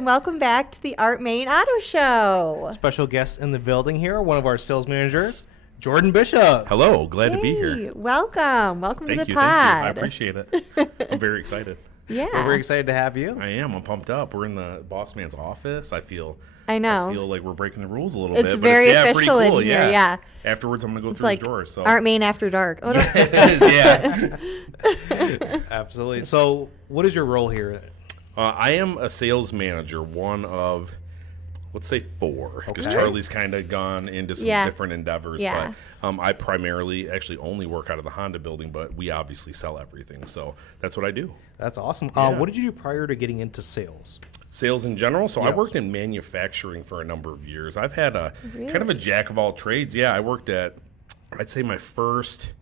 and welcome back to the Moehn Auto Show. Special guest in the building here, one of our sales managers, Jordan Bishop. Hello, glad to be here. Welcome to the pod. Thank you. I appreciate it. I'm very excited. Yeah. We're very excited to have you. I am. I'm pumped up. We're in the boss man's office. I feel like we're breaking the rules a little bit. It's very official pretty cool. in here, yeah. Afterwards, I'm going to go It's through like his drawers. So. Moehn After Dark. Oh, no. Yeah. Absolutely. So what is your role here? I am a sales manager, one of, let's say, 4, because Charlie's kind of gone into some different endeavors. Yeah. But I primarily actually only work out of the Honda building, but we obviously sell everything. So that's what I do. That's awesome. What did you do prior to getting into sales? Sales in general. So I worked in manufacturing for a number of years. I've had a kind of a jack of all trades. Yeah, I worked at, I'd say my first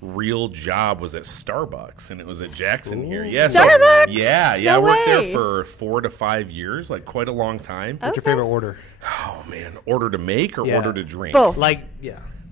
real job was at Starbucks, and it was at Jackson here. Yeah, Starbucks? I worked there for 4 to 5 years, like quite a long time. What's your favorite order? Oh man, order to make or order to drink? Both.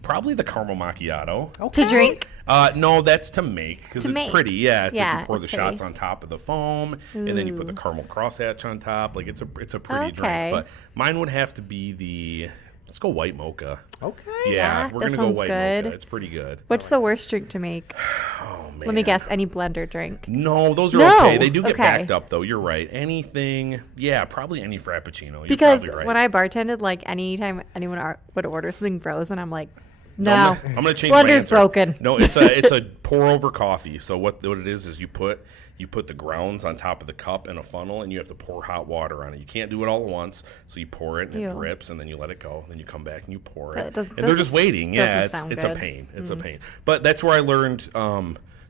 Probably the caramel macchiato. To drink? No, that's to make because it's pretty. Yeah, you pour the pretty. shots on top of the foam, and then you put the caramel crosshatch on top. Like it's a pretty drink. But mine would have to be the. Let's go white mocha. Okay. Yeah, we're gonna go white good. mocha. It's pretty good. What's the worst drink to make? Oh man. Let me guess. Any blender drink? No, those are okay. They do get backed up though. You're right. Anything? Yeah, probably any frappuccino. You're Because probably right. when I bartended, like anytime anyone would order something frozen, I'm like, no. I'm gonna change my Blender's answer. broken. No, it's a pour over coffee. So what it is you put the grounds on top of the cup in a funnel, and you have to pour hot water on it. You can't do it all at once, so you pour it and it drips, and then you let it go. Then you come back and you pour it, and they're just waiting. Yeah, it's a pain. It's a pain. But that's where I learned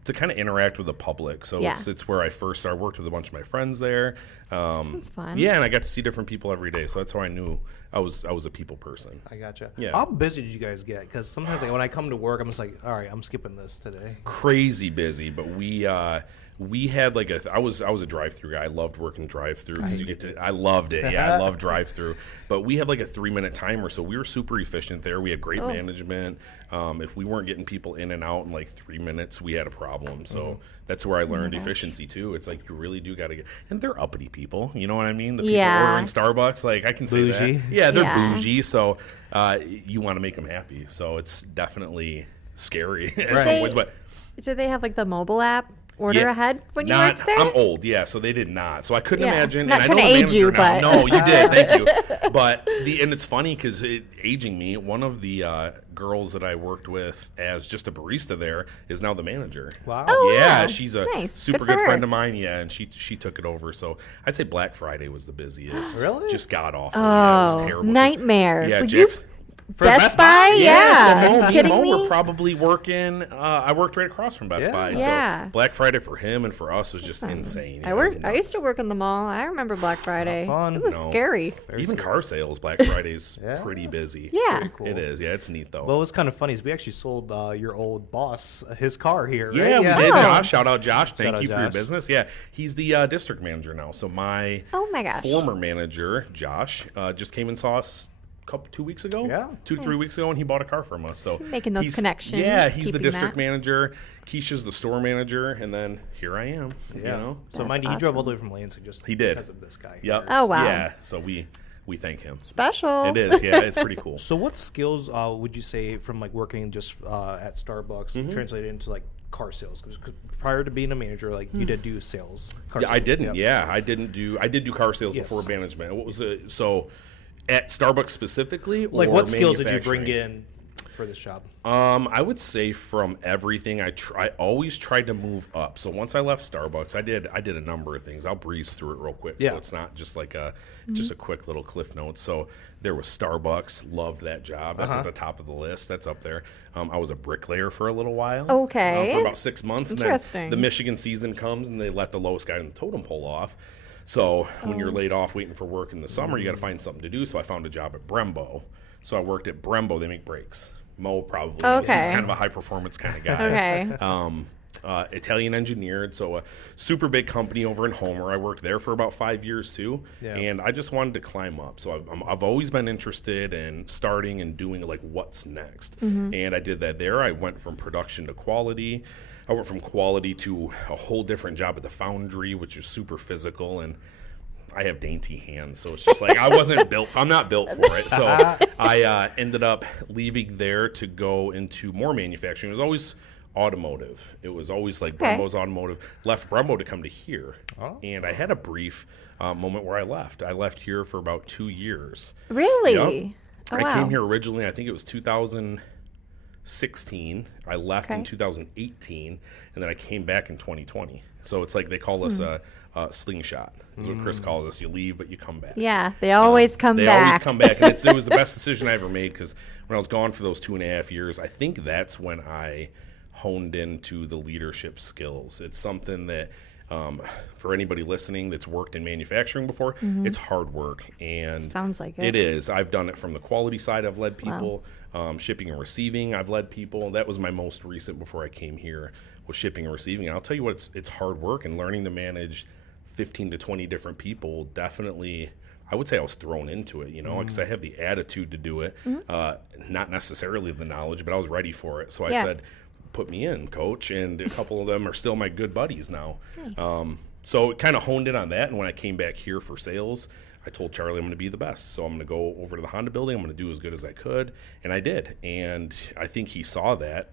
to kind of interact with the public. So it's where I first started. I worked with a bunch of my friends there. Sounds fun. Yeah, and I got to see different people every day. So that's how I knew I was a people person. I gotcha. Yeah. How busy did you guys get? Because sometimes when I come to work, I'm just like, all right, I'm skipping this today. Crazy busy, but we had like I was a drive-through guy. I loved working drive-through. I loved it. Yeah, I loved drive-through. But we had like a 3-minute timer, so we were super efficient there. We had great management. If we weren't getting people in and out in like 3 minutes, we had a problem. So that's where I learned efficiency too. It's like you really do got to get, and they're uppity people. You know what I mean? The people ordering Starbucks, like I can say bougie. that. Yeah, they're bougie. So you want to make them happy. So it's definitely scary in some ways, but. Did they have like the mobile app? Order ahead when you worked there? I'm old, so they did not. So I couldn't imagine. Not and trying I know to age you, but no, you did. Thank you. But and it's funny because aging me, one of the girls that I worked with as just a barista there is now the manager. Wow. Oh, yeah, wow. she's a Nice. super Good good for friend her. of mine. Yeah, and she took it over. So I'd say Black Friday was the busiest. Really? Just god awful. Yeah, it was terrible. Nightmare. Yeah, Would For Best Buy? Yeah. So Are you kidding Mo me? were probably working. I worked right across from Best Buy. Yeah. So Black Friday for him and for us was just insane. I used to work in the mall. I remember Black Friday. Fun. It was scary. Even car sales, Black Friday's pretty busy. Yeah. Pretty cool. It is. Yeah, it's neat though. What was kind of funny is we actually sold your old boss his car here. Right? Yeah, we did. Josh, shout out Josh. Thank Shout you out for your Josh. business. Yeah, he's the district manager now. So my gosh. former manager, Josh, just came and saw us 2 weeks ago. Yeah. 2 to 3 weeks ago, and he bought a car from us. So Making those he's- connections, Yeah, he's the keeping district that. manager. Keisha's the store manager, and then here I am. Yeah. You know? So mind you, he drove all the way from Lansing just He did. because of this guy. Yep. here. Oh, wow. Yeah. So we thank him. Special. It is. Yeah, it's pretty cool. So what skills would you say from like working just at Starbucks Mm-hmm. translated into like car sales? Because prior to being a manager, like you did do sales. Car Yeah, I sales. didn't. Yep. Yeah, I did do car sales Yes. before management. What was it? So at Starbucks specifically, Like or what skills did you bring manufacturing? in for this job? I would say from everything, I always tried to move up. So once I left Starbucks, I did a number of things. I'll breeze through it real quick, Yeah. so it's not just like a quick little cliff notes. So there was Starbucks, loved that job. That's at the top of the list. That's up there. I was a bricklayer for a little while. Okay. For about 6 months. And Interesting. then the Michigan season comes, and they let the lowest guy in the totem pole off. So when you're laid off waiting for work in the summer, you got to find something to do. So I found a job at Brembo. So I worked at Brembo. They make brakes. Mo probably. knows. He's Okay. kind of a high performance kind of guy. Okay. Italian engineered, so a super big company over in Homer. I worked there for about 5 years too, and I just wanted to climb up. So I've always been interested in starting and doing like what's next, and I did that there. I went from production to quality. I went from quality to a whole different job at the foundry, which is super physical, and I have dainty hands, so it's just like I'm not built for it. So I ended up leaving there to go into more manufacturing. It was always automotive. It was always like Brembo's automotive. Left Brembo to come to here, and I had a brief moment where I left. I left here for about 2 years. Really? Yep. Oh, I wow. came here originally, I think it was 2016. I left in 2018, and then I came back in 2020. So it's like they call us a slingshot. That's what Chris calls us. You leave, but you come back. Yeah, they always come They back. always come back, and it was the best decision I ever made, because when I was gone for those 2.5 years, I think that's when I honed into the leadership skills. It's something that for anybody listening that's worked in manufacturing before, it's hard work. And Sounds like it. It is. I've done it from the quality side. I've led people. Shipping and receiving, I've led people. That was my most recent before I came here, was shipping and receiving. And I'll tell you what, it's hard work, and learning to manage 15 to 20 different people. Definitely, I would say I was thrown into it, because I have the attitude to do it, not necessarily the knowledge, but I was ready for it. So I said, put me in, coach, and a couple of them are still my good buddies now. Nice. So it kind of honed in on that, and when I came back here for sales, I told Charlie I'm going to be the best. So I'm going to go over to the Honda building. I'm going to do as good as I could, and I did. And I think he saw that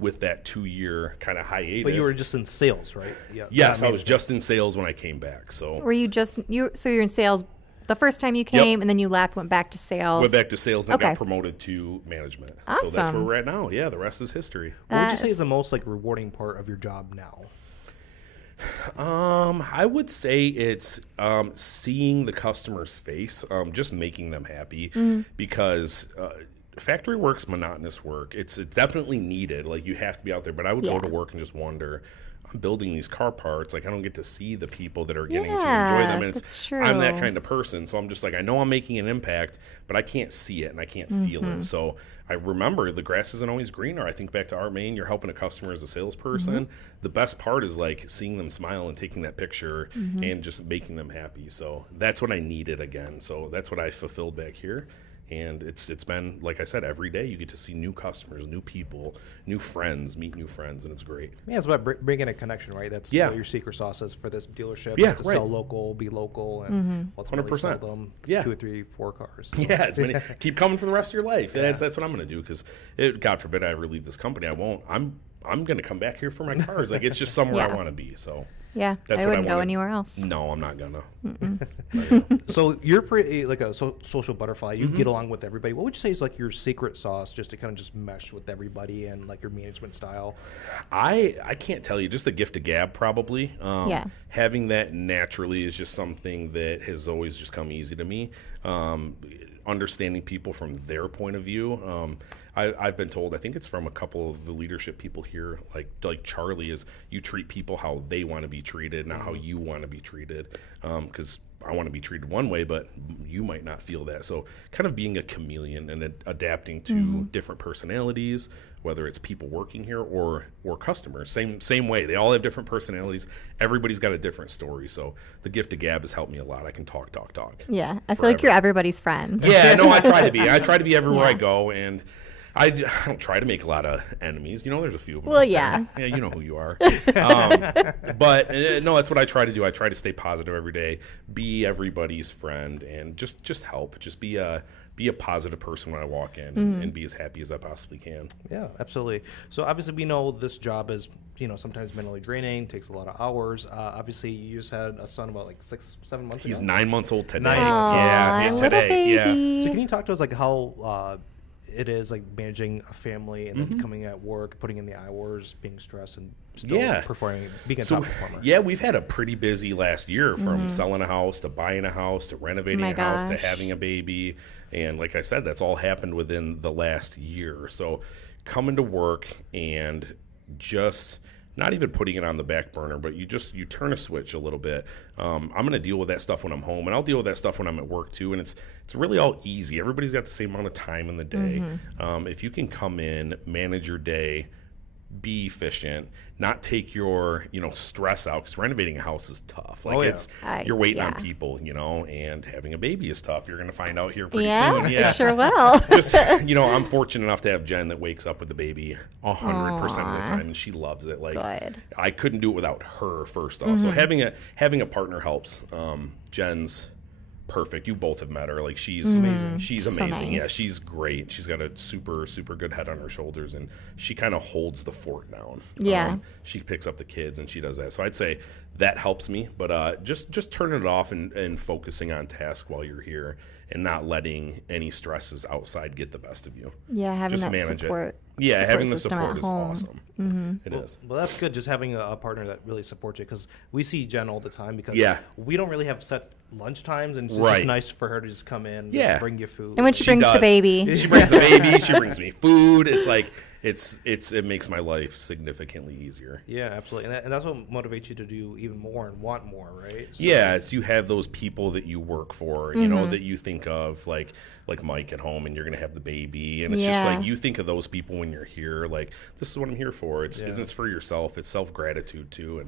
with that 2-year kind of hiatus. But you were just in sales, right? Yeah. Yes, I was just in sales when I came back. So Were you so you're in sales the first time you came, and then you left, went back to sales? Went back to sales, and I Okay. got promoted to management. So that's Awesome. where we're at now. Yeah, the rest is history. What would you say is the most rewarding part of your job now? I would say it's seeing the customer's face, just making them happy, because factory work's monotonous work. It's definitely needed. Like, you have to be out there. But I would go to work and just wonder, I'm building these car parts. Like, I don't get to see the people that are getting to enjoy them. And that's true. I'm that kind of person. So I'm just like, I know I'm making an impact, but I can't see it and I can't feel it. So I remember the grass isn't always greener. I think back to Art Moehn, you're helping a customer as a salesperson. The best part is like seeing them smile and taking that picture and just making them happy. So that's what I needed again. So that's what I fulfilled back here. And it's been, like I said, every day you get to see new customers, new people, new friends, meet new friends, and it's great. Yeah, it's about bringing a connection, right? That's what your secret sauce is for this dealership. Yeah, is to sell local, be local, and ultimately sell them 2 or 3, 4 cars. Yeah, as many, keep coming for the rest of your life. That's what I'm going to do, because God forbid I ever leave this company. I won't. I'm going to come back here for my cars. Like, it's just somewhere I want to be. So Yeah, that's I what wouldn't I go wanna- anywhere else. No, I'm not gonna. So you're pretty like a social butterfly. You get along with everybody. What would you say is like your secret sauce, just to kind of just mesh with everybody, and like your management style? I can't tell you. Just the gift of gab, probably. Yeah. Having that naturally is just something that has always just come easy to me. Understanding people from their point of view. I've been told, I think it's from a couple of the leadership people here, like Charlie, is you treat people how they want to be treated, not how you want to be treated. Because I want to be treated one way, but you might not feel that. So kind of being a chameleon and adapting to different personalities, whether it's people working here or customers. Same way. They all have different personalities. Everybody's got a different story. So the gift of gab has helped me a lot. I can talk. Yeah, I feel like you're everybody's friend. Yeah, no, I try to be. I try to be everywhere I go, and I don't try to make a lot of enemies. There's a few of them. Well, yeah. Yeah, you know who you are. But no, that's what I try to do. I try to stay positive every day, be everybody's friend, and just help. Just be a positive person when I walk in, and be as happy as I possibly can. Yeah, absolutely. So obviously we know this job is, sometimes mentally draining, takes a lot of hours. Obviously you just had a son about 6-7 months ago. He's 9 months old today. 9 months old. Yeah, little today. Yeah. baby. So can you talk to us how it is managing a family and then coming at work, putting in the hours, being stressed, and still performing, being a top performer? Yeah, we've had a pretty busy last year, from selling a house to buying a house to renovating a house to having a baby. And like I said, that's all happened within the last year. So coming to work and just not even putting it on the back burner, but you turn a switch a little bit. I'm going to deal with that stuff when I'm home, and I'll deal with that stuff when I'm at work too. And it's really all easy. Everybody's got the same amount of time in the day. If you can come in, manage your day, be efficient, not take your, stress out, because renovating a house is tough. Like you're waiting on people, and having a baby is tough. You're going to find out here pretty soon. Yeah, sure will. Just, I'm fortunate enough to have Jen that wakes up with the baby 100% of the time, and she loves it. Like, good. I couldn't do it without her, first off. So having a partner helps. Jen's perfect. You both have met her. Like, she's amazing. She's amazing. Nice. Yeah, she's great. She's got a super, super good head on her shoulders, and she kind of holds the fort down. Yeah. She picks up the kids, and she does that. So I'd say that helps me. But just turning it off and focusing on task while you're here, and not letting any stresses outside get the best of you. Yeah, having just that manage support. it. Yeah, having the system support at is home. awesome. It is. Well, that's good. Just having a partner that really supports you, because we see Jen all the time, because we don't really have set lunch times, and it's just nice for her to just come in, just bring you food. And when she brings the baby. She brings the baby. She brings me food. It's like it makes my life significantly easier. Yeah, absolutely, and that's what motivates you to do even more and want more, right? So, yeah, it's you have those people that you work for, that you think of, like Mike at home, and you're gonna have the baby, and it's just like you think of those people when you're here. Like, this is what I'm here for. It's for yourself. It's self-gratitude too,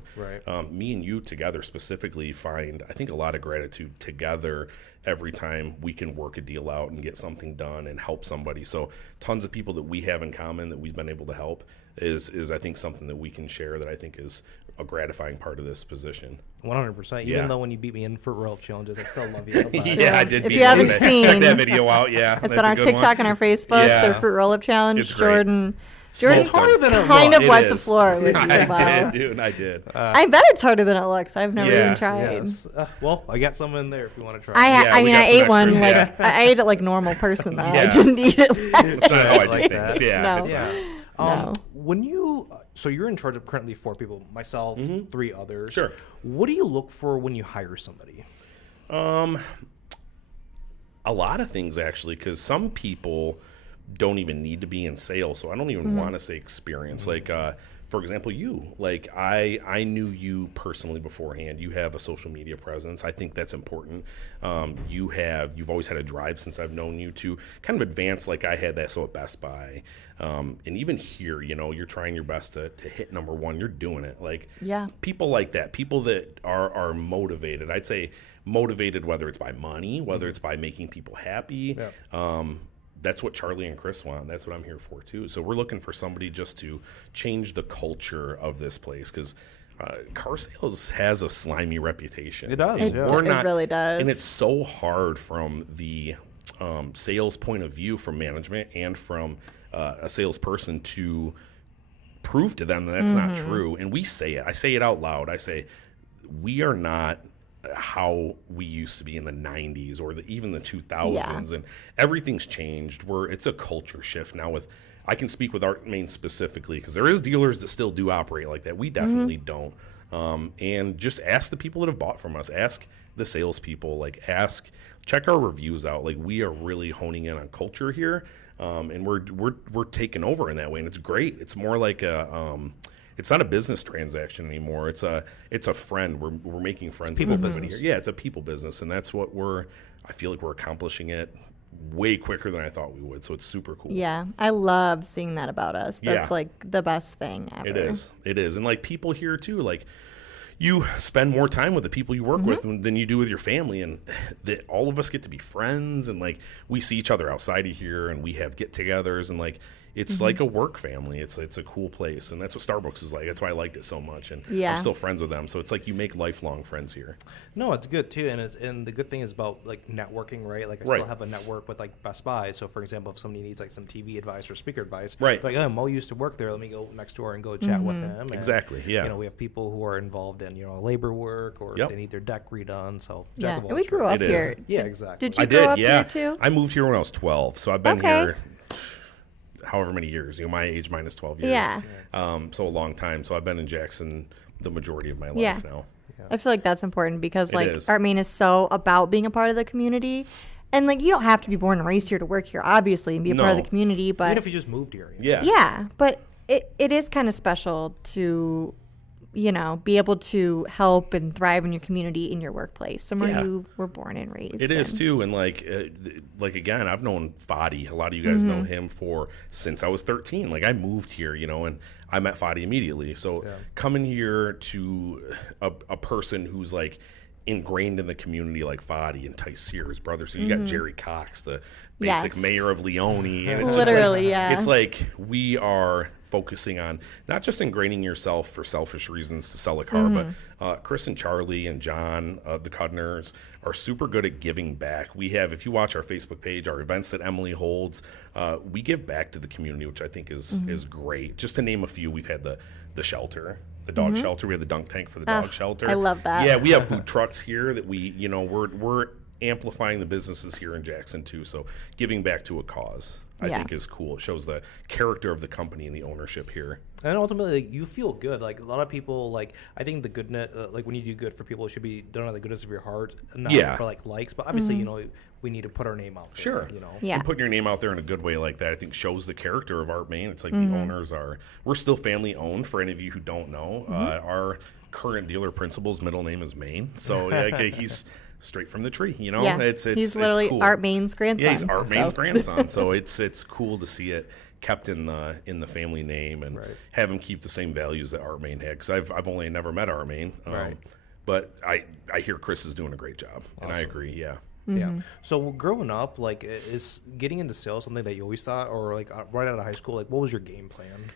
and me and you together specifically find, I think, a lot of gratitude together every time we can work a deal out and get something done and help somebody. So tons of people that we have in common that we've been able to help is I think something that we can share that I think is a gratifying part of this position. 100%. Even though when you beat me in fruit roll-up challenges, I still love you. Yeah, I did. If you haven't seen that video out, it's on our TikTok and our Facebook. The fruit roll-up challenge. It's great. It's harder than it kind looks. of wiped the floor with you. I did, dude. I did. I bet it's harder than it looks. I've never even tried. Yes. Well, I got some in there if you want to try. I ate one. I ate it like a normal person, though. I didn't eat it. It's not how I do things. No. When so you're in charge of currently 4 people, myself, 3 others. Sure. What do you look for when you hire somebody? A lot of things, actually, because some people don't even need to be in sales, so I don't even want to say experience. Like, for example, you. Like, I knew you personally beforehand. You have a social media presence. I think that's important. You've always had a drive since I've known you to kind of advance like I had that. So at Best Buy, and even here, you're trying your best to hit number 1. You're doing it. Like, people like that, people that are motivated. I'd say motivated, whether it's by money, whether it's by making people happy. That's what Charlie and Chris want. That's what I'm here for, too. So we're looking for somebody just to change the culture of this place, because car sales has a slimy reputation. It does. It really does. And it's so hard from the sales point of view, from management and from a salesperson, to prove to them that that's not true. And we say it. I say it out loud. I say, we are not how we used to be in the 90s or even the 2000s, and everything's changed. It's a culture shift now. I can speak with Moehn specifically, because there is dealers that still do operate like that. We definitely don't. And just ask the people that have bought from us. Ask the salespeople. Check our reviews out. Like, we are really honing in on culture here, and we're taking over in that way, and it's great. It's more like it's not a business transaction anymore. It's a friend. We're making friends. People with business. Here. Yeah, it's a people business, and that's what I feel like we're accomplishing it way quicker than I thought we would. So it's super cool. Yeah, I love seeing that about us. That's like the best thing ever. It is, and like people here too. Like, you spend more time with the people you work with than you do with your family, and that all of us get to be friends, and like we see each other outside of here, and we have get-togethers, and like. It's like a work family. It's a cool place, and that's what Starbucks was like. That's why I liked it so much, and I'm still friends with them. So it's like you make lifelong friends here. No, it's good too, and the good thing is about like networking, right? Like, I still have a network with like Best Buy. So for example, if somebody needs like some TV advice or speaker advice, like, oh, Mo used to work there. Let me go next door and go chat with them. And, exactly. Yeah. We have people who are involved in labor work, or they need their deck redone. So and we grew up here. Yeah, exactly. Did you grow up here too? I moved here when I was 12, so I've been here however many years, my age minus 12 years. Yeah. So a long time. So I've been in Jackson the majority of my life now. Yeah. I feel like that's important, because like Art Main is so about being a part of the community. And like, you don't have to be born and raised here to work here, obviously, and be a part of the community. But even if you just moved here. Yeah, but it is kind of special to be able to help and thrive in your community, in your workplace, somewhere you were born and raised. It is too, and like again, I've known Fadi. A lot of you guys know him since I was 13. Like I moved here, and I met Fadi immediately. So coming here to a person who's like ingrained in the community like Fadi and Tyseer, his brother. So you got Jerry Cox, the basic mayor of Leone. And it's literally, It's like we are focusing on not just ingraining yourself for selfish reasons to sell a car, but Chris and Charlie and John, the Cudners, are super good at giving back. We have, if you watch our Facebook page, our events that Emily holds, we give back to the community, which I think is great. Just to name a few, we've had the shelter, the dog shelter. We have the dunk tank for the dog shelter. I love that. Yeah, we have food trucks here that we're amplifying the businesses here in Jackson too. So giving back to a cause, I think, is cool. It shows the character of the company and the ownership here. And ultimately, you feel good. Like a lot of people, I think the goodness, when you do good for people, it should be done out of the goodness of your heart, not for likes. But obviously, we need to put our name out there. Sure. And putting your name out there in a good way like that, I think, shows the character of Art Moehn. It's like the owners we're still family owned. For any of you who don't know, our current dealer principal's middle name is Moehn. So he's straight from the tree, Yeah. It's he's literally cool. Art Moehn's grandson. Yeah, he's Art Moehn's grandson. So it's cool to see it kept in the family name and have him keep the same values that Art Moehn had. Because I've only never met Art Moehn, but I hear Chris is doing a great job, and I agree. Yeah. Yeah. So growing up, is getting into sales something that you always thought, or right out of high school, what was your game plan?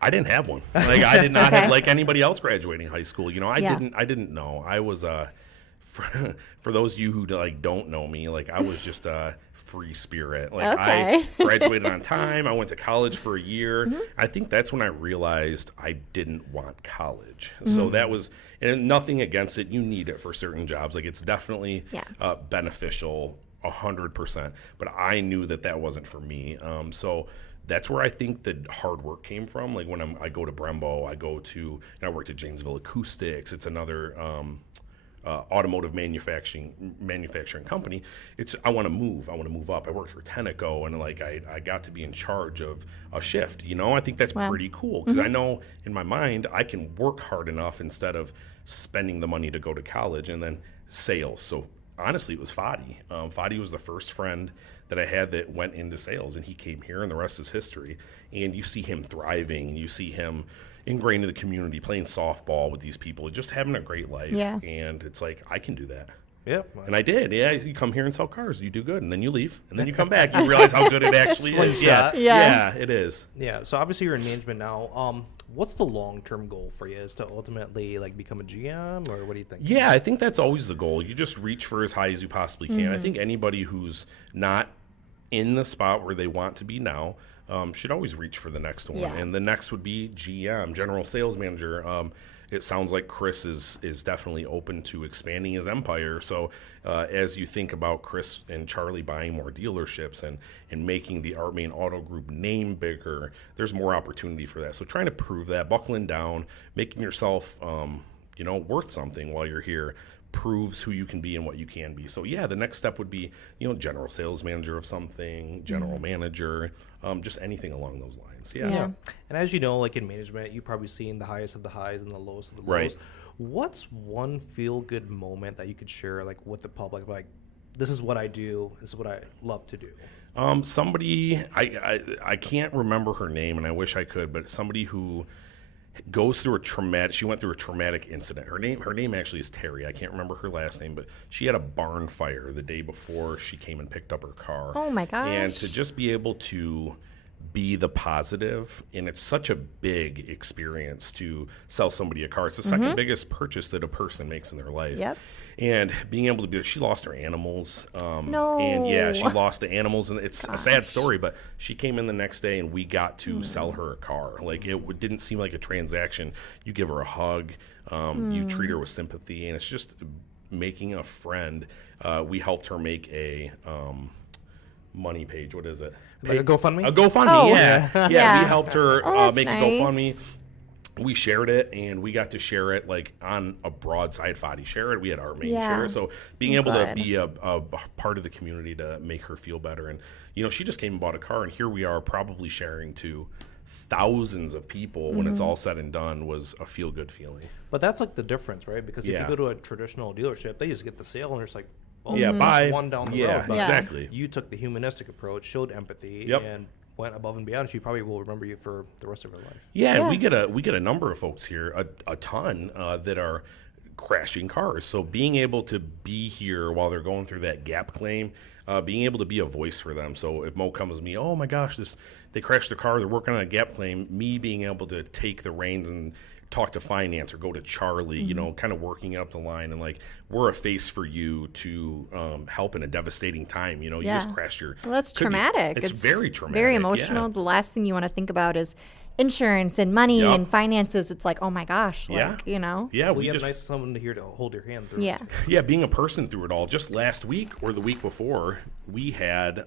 I didn't have one. I did not have like anybody else graduating high school. I didn't know. I was for those of you who don't know me, I was just a free spirit. I graduated on time. I went to college for a year. I think that's when I realized I didn't want college. So that was, and nothing against it. You need it for certain jobs. It's definitely beneficial 100%. But I knew that wasn't for me. So that's where I think the hard work came from. When I go to Brembo, I worked at Janesville Acoustics. It's another automotive manufacturing company. I want to move up. I worked for Tenneco, and I got to be in charge of a shift. I think that's pretty cool, because I know in my mind I can work hard enough instead of spending the money to go to college. And then sales. So honestly, it was Fadi. Fadi was the first friend that I had that went into sales, and he came here, and the rest is history. And you see him thriving, and you see him ingrained in the community, playing softball with these people, just having a great life. Yeah. And it's I can do that. Yep. And I did. Yeah, you come here and sell cars, you do good, and then you leave, and then you come back, you realize how good it actually is. Yeah, it is. Yeah. So obviously you're in management now. What's the long-term goal for you? Is to ultimately become a GM, or what do you think? Yeah, I think that's always the goal. You just reach for as high as you possibly can. I think anybody who's not in the spot where they want to be now should always reach for the next one. Yeah. And the next would be GM, General Sales Manager. It sounds like Chris is definitely open to expanding his empire. So as you think about Chris and Charlie buying more dealerships and making the Art Moehn Auto Group name bigger, there's more opportunity for that. So trying to prove that, buckling down, making yourself worth something while you're here, proves who you can be and what you can be. So the next step would be, general sales manager of something, general manager, just anything along those lines. Yeah. And as you know, in management, you've probably seen the highest of the highs and the lowest of the lows. Right. What's one feel-good moment that you could share, with the public? This is what I do. This is what I love to do. Somebody, I can't remember her name, and I wish I could, but somebody who goes through she went through a traumatic incident. Her name actually is Terry. I can't remember her last name, but she had a barn fire the day before she came and picked up her car. Oh my gosh. And to just be able to be the positive, and it's such a big experience to sell somebody a car. It's the second biggest purchase that a person makes in their life. Yep. And being able to be, she lost her animals. No. And she lost the animals, and it's a sad story, but she came in the next day and we got to sell her a car. It didn't seem like a transaction. You give her a hug, you treat her with sympathy, and it's just making a friend. We helped her make a money page. What is it? A GoFundMe? A GoFundMe, yeah. We helped her make nice. A GoFundMe. We shared it, and we got to share it on a broadside. Fadi share it. We had Art Moehn share it. So being able to be a part of the community to make her feel better. And, she just came and bought a car, and here we are probably sharing to thousands of people when it's all said and done was a feel-good feeling. But that's like the difference, right? Because if you go to a traditional dealership, they just get the sale and it's like, buy one down the road. But exactly. You took the humanistic approach, showed empathy, and went above and beyond. She probably will remember you for the rest of her life. Yeah, and we get a number of folks here, a ton that are crashing cars. So being able to be here while they're going through that gap claim, being able to be a voice for them. So if Mo comes to me, oh my gosh, they crashed their car, they're working on a gap claim, me being able to take the reins and talk to finance or go to Charlie, you know, kind of working up the line and like, we're a face for you to help in a devastating time. You know, you just crashed your... Well, that's traumatic. It's very traumatic. Very emotional. The last thing you want to think about is insurance and money and finances. It's like, oh my gosh, like, you know? Yeah, we have nice someone here to hold your hand through it. Yeah, being a person through it all. Just last week or the week before, we had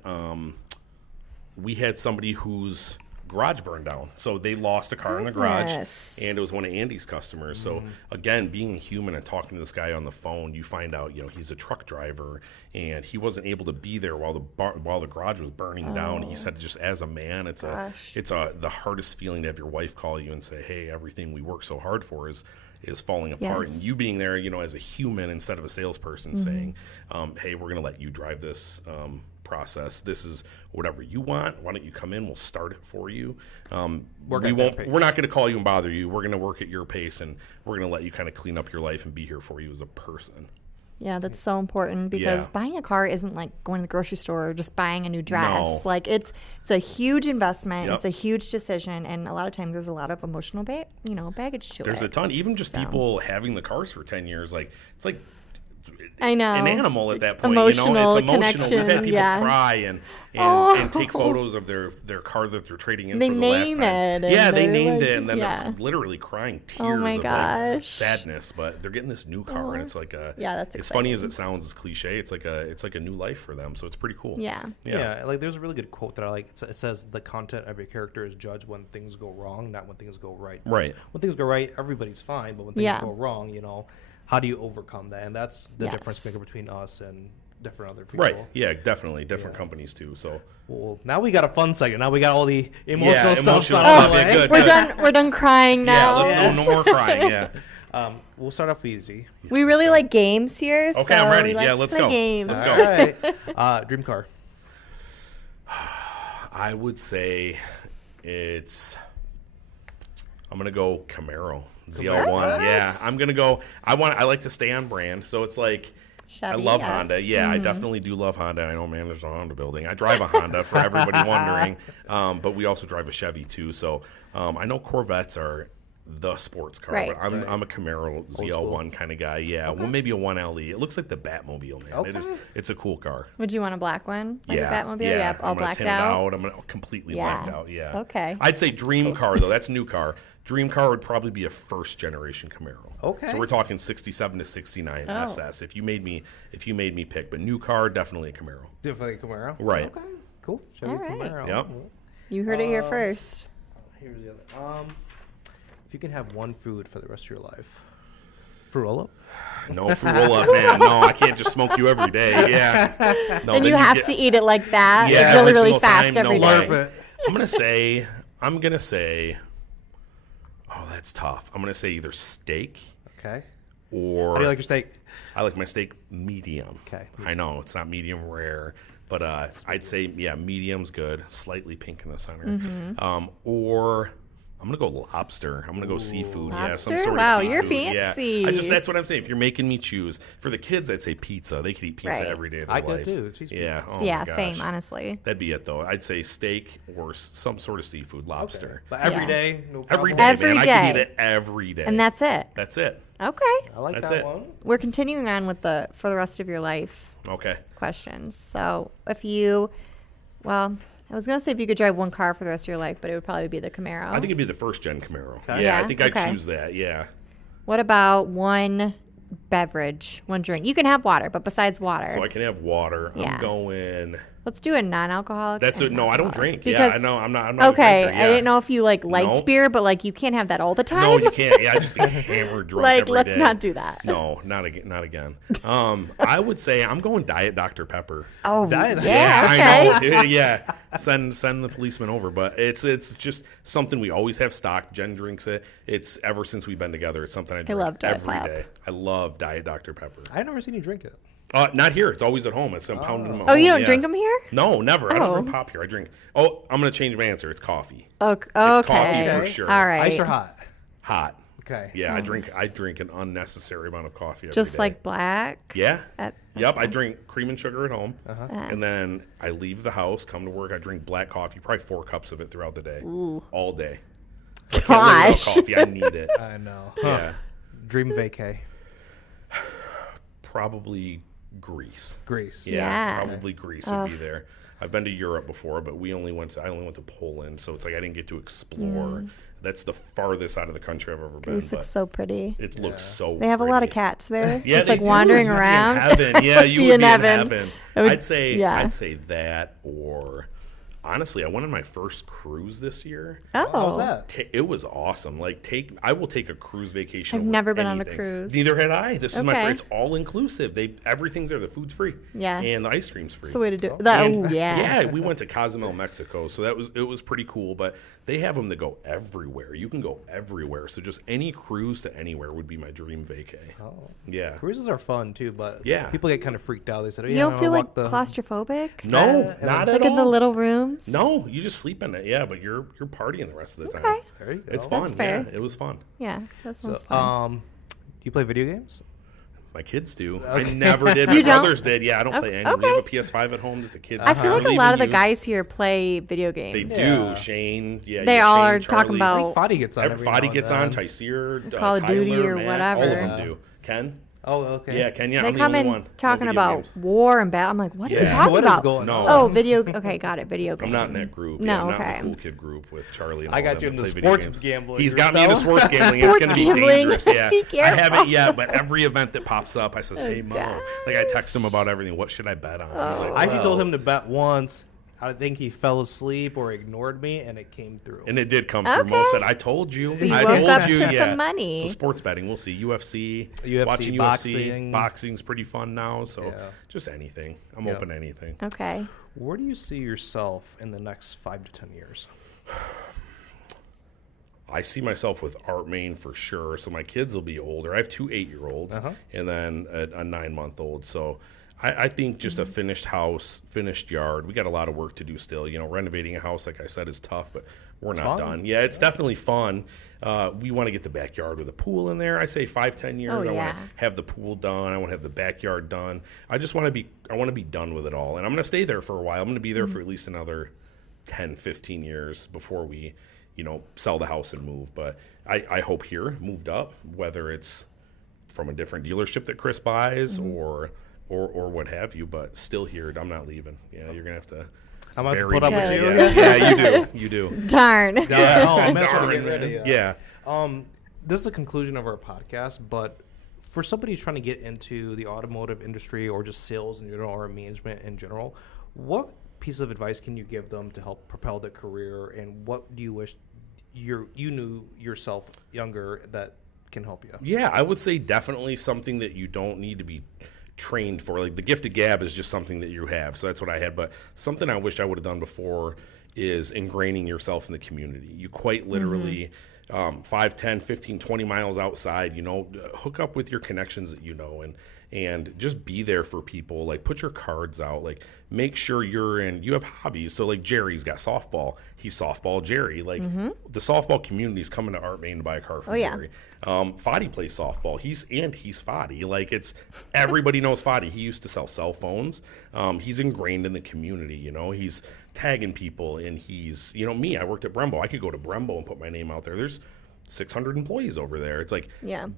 somebody whose garage burned down. So they lost a car in the garage, and it was one of Andy's customers. So again, being a human and talking to this guy on the phone, you find out, you know, he's a truck driver and he wasn't able to be there while the garage was burning down. He said, just as a man, it's the hardest feeling to have your wife call you and say, hey, everything we work so hard for is falling apart. And you being there, you know, as a human instead of a salesperson saying, hey, we're going to let you drive this process. This is whatever you want. Why don't you come in? We'll start it for you. We're not going to call you and bother you. We're going to work at your pace, and we're going to let you kind of clean up your life and be here for you as a person. Yeah, that's so important because buying a car isn't like going to the grocery store or just buying a new dress. No. Like it's a huge investment. It's a huge decision, and a lot of times there's a lot of emotional baggage to it. There's a ton. Even just people having the cars for 10 years, like it's like I know. An animal at that point. Emotional, you know? It's emotional. Connection. We've had people cry and take photos of their car that they're trading in for the last time. They named it, and then they're literally crying tears of like sadness. But they're getting this new car, and it's like that's as funny as it sounds, as cliche. It's like a new life for them. So it's pretty cool. Yeah. Like there's a really good quote that I like. It says the content of your character is judged when things go wrong, not when things go right. Right. When things go right, everybody's fine. But when things go wrong, you know, how do you overcome that? And that's the difference maker between us and different other people. Right. Yeah, definitely. Different companies too. So now we got a fun segment. Now we got all the emotional stuff. Good. We're done crying now. No more crying. We'll start off easy. We really like games here. Okay, I'm ready. Let's go. Games. Let's go. All right. Dream car. I would say I'm gonna go Camaro. ZL1, I'm gonna go. I like to stay on brand, so it's like Chevy, I love Honda. Yeah, I definitely do love Honda. I don't manage a Honda building. I drive a Honda for everybody wondering, but we also drive a Chevy too. So I know Corvettes are the sports car, but I'm a Camaro ZL1 kind of guy. Yeah, well, maybe a 1LE. It looks like the Batmobile, man. Okay. It's a cool car. Would you want a black one? Like a Batmobile? Yeah, all blacked out. I'm gonna completely blacked out. Yeah. Okay. I'd say dream car though. That's a new car. Dream car would probably be a first generation Camaro. Okay. So we're talking 67 to 69 SS. If you made me pick, but new car, definitely a Camaro. Definitely a Camaro. Right. Okay. Cool. Chevy Camaro. Yep. You heard it here first. Here's the other. If you can have one food for the rest of your life, fruit roll-up? No fruit roll-up, man. No, I can't just smoke you every day. Yeah. No, and you have to eat it like that, really fast every day. I'm gonna say. Oh, that's tough. I'm gonna say either steak. Okay. Or. How do you like your steak? I like my steak medium. Okay. I know it's not medium rare, but I'd say medium's good. Slightly pink in the center. Or I'm gonna go lobster. I'm gonna go seafood. Lobster? Yeah, some sort of seafood. You're fancy. Yeah, that's what I'm saying. If you're making me choose, for the kids, I'd say pizza. They could eat pizza every day of their lives. I could too. Yeah. Oh yeah. My gosh. Same. Honestly. That'd be it though. I'd say steak or some sort of seafood, lobster. Okay. But every day, no problem. Every day, man. I could eat it every day. And that's it. That's it. Okay. I like that one. We're continuing on with the for the rest of your life. Okay. Questions. So if you, I was going to say if you could drive one car for the rest of your life, but it would probably be the Camaro. I think it'd be the first gen Camaro. Okay. Yeah, I think I'd choose that. Yeah. What about one beverage, one drink? You can have water, but besides water. So I can have water. I'm going. Let's do a non-alcoholic. No, I don't drink. Because, I know I'm not okay, a drinker, I didn't know if you liked beer, but you can't have that all the time. No, you can't. Yeah, I just get hammered drunk every let's day. not do that. No, not again. I would say I'm going Diet Dr. Pepper. Oh, Diet. Yeah, okay. I know. Yeah, send the policeman over. But it's just something we always have stocked. Jen drinks it. It's ever since we've been together. It's something I drink every day. I love Diet Dr. Pepper. I've never seen you drink it. Not here. It's always at home. I'm pounding them at home. Oh, you don't drink them here? No, never. I don't drink pop here. I drink. Oh, I'm going to change my answer. It's coffee. Okay. It's coffee for sure. All right. Iced or hot? Hot. Okay. Yeah, I drink an unnecessary amount of coffee every Just day. like black? Yeah. Yep, I drink cream and sugar at home. And then I leave the house, come to work, I drink black coffee, probably 4 cups of it throughout the day. Ooh. All day. Gosh. I can't live without coffee. I need it. I know. Yeah. Dream vacay. Probably Greece. Yeah. Probably Greece would be there. I've been to Europe before, but I only went to Poland, so it's like I didn't get to explore. That's the farthest out of the country I've ever been. Greece looks so pretty. It looks so They have pretty. a lot of cats there. Yeah, just wandering around. In heaven. Yeah, you would be in heaven. I'd say that, or honestly, I went on my first cruise this year. Oh, how was that? It was awesome. I will take a cruise vacation. I've never been on a cruise. Neither had I. This is my first. It's all inclusive. Everything's there. The food's free. Yeah, and the ice cream's free. It's the way to do it. Yeah, we went to Cozumel, Mexico, so it was pretty cool. But they have them that go everywhere. You can go everywhere. So just any cruise to anywhere would be my dream vacay. Oh, yeah. Cruises are fun too, but people get kind of freaked out. They said, "You don't feel like claustrophobic?" No, not at all. Like in the little rooms. No, you just sleep in it. Yeah, but you're partying the rest of the time. Okay, there you go. It's fun. That's fair. Yeah, it was fun. Yeah, that sounds fun. Do you play video games? My kids do. I never did. My brothers did. Yeah, I don't play any. We have a PS5 at home that the kids. I feel like a lot of the guys here play video games. They do. Shane. Yeah, they all Shane, are talking Charlie. about. Foddy gets on. Foddy gets on. Tyseer, Call of Duty Tyler, or Matt, whatever. All of them do. Ken. Oh, okay. Yeah, Ken. Yeah, they I'm come the in only one. talking about war and battle. I'm like, what are you talking what about? Is going on? Oh, video. Okay, got it. Video games. I'm not in that group. No, I'm okay. not in the cool kid group with Charlie. And I all got them you in that the play video sports games. gambling. He's got me in the sports gambling. It's going to be dangerous. Yeah, Be careful. I haven't yet, but every event that pops up, I says, "Hey, Mo." Like I text him about everything. What should I bet on? He's like, I actually told him to bet once. I think he fell asleep or ignored me, and it came through. And it did come through. Mo said, "I told you." So you I woke told up you. to Yeah. some money. So sports betting, we'll see. UFC, boxing. watching UFC, boxing's pretty fun now. So just anything. I'm open to anything. Okay. Where do you see yourself in the next 5 to 10 years? I see myself with Art Moehn for sure. So my kids will be older. I have 2 8-year-olds and then a 9-month-old. So I think just a finished house, finished yard. We got a lot of work to do still. Renovating a house, like I said, is tough, but we're not done. Yeah, it's definitely fun. We want to get the backyard with a pool in there. I say 5-10 years. I want to have the pool done. I want to have the backyard done. I just want to be done with it all. And I'm going to stay there for a while. I'm going to be there for at least another 10-15 years before we sell the house and move. But I hope here, moved up, whether it's from a different dealership that Chris buys or what have you, but still here. I'm not leaving. Yeah, you're gonna have to. I'm about to put up with you. Yeah, you do. Darn. I'm trying to get ready. Yeah. This is the conclusion of our podcast, but for somebody trying to get into the automotive industry or just sales in general or management in general, what piece of advice can you give them to help propel their career, and what do you wish you knew yourself younger that can help you? Yeah, I would say definitely something that you don't need to be trained for. Like the gift of gab is just something that you have, so that's what I had. But something I wish I would have done before is ingraining yourself in the community. You quite literally 5, 10, 15, 20 miles outside, hook up with your connections that and just be there for people. Like put your cards out, like make sure you have hobbies. So like Jerry's got softball. He's softball Jerry. Like the softball community is coming to Art Moehn to buy a car from Jerry. Foddy plays softball. He's Foddy. Like everybody knows Foddy. He used to sell cell phones. He's ingrained in the community, he's tagging people, and he's, me, I worked at Brembo. I could go to Brembo and put my name out there. There's 600 employees over there. It's like,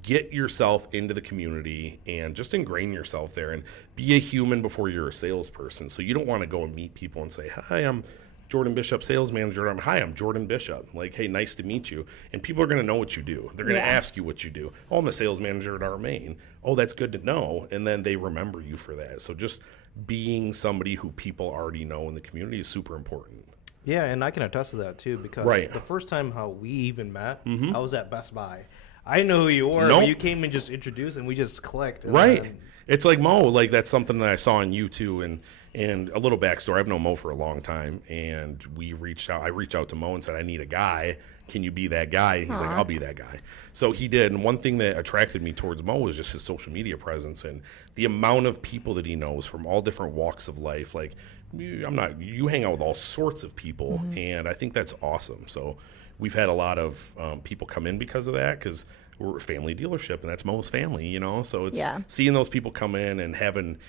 get yourself into the community and just ingrain yourself there and be a human before you're a salesperson. So you don't want to go and meet people and say, "Hi, I'm Jordan Bishop, sales manager." "Hi, I'm Jordan Bishop." Like, "Hey, nice to meet you." And people are going to know what you do. They're going to ask you what you do. "Oh, I'm a sales manager at Art Moehn." "Oh, that's good to know." And then they remember you for that. So just being somebody who people already know in the community is super important. Yeah, and I can attest to that too, because the first time how we even met, I was at Best Buy. I know who you were, but you came and just introduced, and we just clicked. Right. It's like Mo, like that's something that I saw in you too, and a little backstory. I've known Mo for a long time, and I reached out to Mo and said, I need a guy. Can you be that guy? And he's like, I'll be that guy. So he did, and one thing that attracted me towards Mo was just his social media presence and the amount of people that he knows from all different walks of life. Like, you hang out with all sorts of people, and I think that's awesome. So we've had a lot of people come in because of that, because we're a family dealership, and that's Mo's family, you know. So it's seeing those people come in and having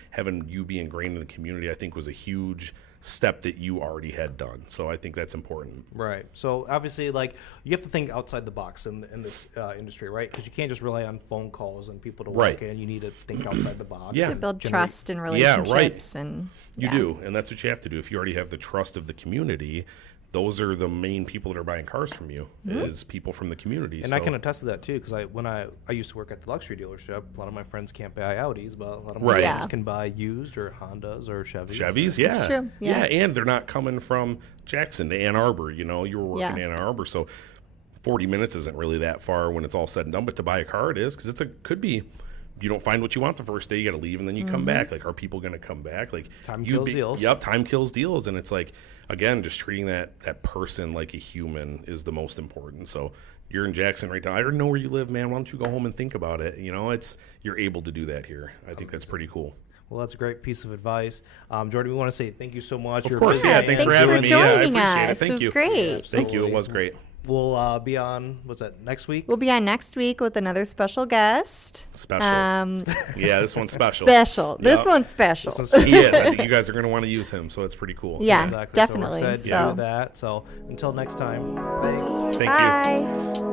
you be ingrained in the community, I think was a huge step that you already had done. So I think that's important. Right. So obviously, like, you have to think outside the box in this industry, right? Because you can't just rely on phone calls and people to walk in. You need to think outside the box. To build trust and relationships. And you do, and that's what you have to do. If you already have the trust of the community, those are the main people that are buying cars from you, is people from the community. And I can attest to that too, because when I used to work at the luxury dealership, a lot of my friends can't buy Audis, but a lot of my friends can buy used or Hondas or Chevys. That's true. Yeah, and they're not coming from Jackson to Ann Arbor. You know, you were working in Ann Arbor, so 40 minutes isn't really that far when it's all said and done. But to buy a car, it is, because could be. You don't find what you want the first day, you got to leave, and then you come back. Like, are people going to come back? Like, time kills deals. Yep, time kills deals, and it's like, again, just treating that person like a human is the most important. So you're in Jackson right now. I already know where you live, man. Why don't you go home and think about it? You know, you're able to do that here. I think that's pretty cool. Well, that's a great piece of advice. Jordan, we want to say thank you so much. Of course, thanks for having me. Joining I appreciate us. it. Thank you. It was great. Thank you. It was great. We'll be on, what's that, next week? We'll be on next week with another special guest. Special. Yeah, this one's special. Special. This one's special. He is. I think you guys are going to want to use him, so it's pretty cool. Yeah, exactly. definitely. So we're excited to do that. So until next time, thanks. Thank you. Bye.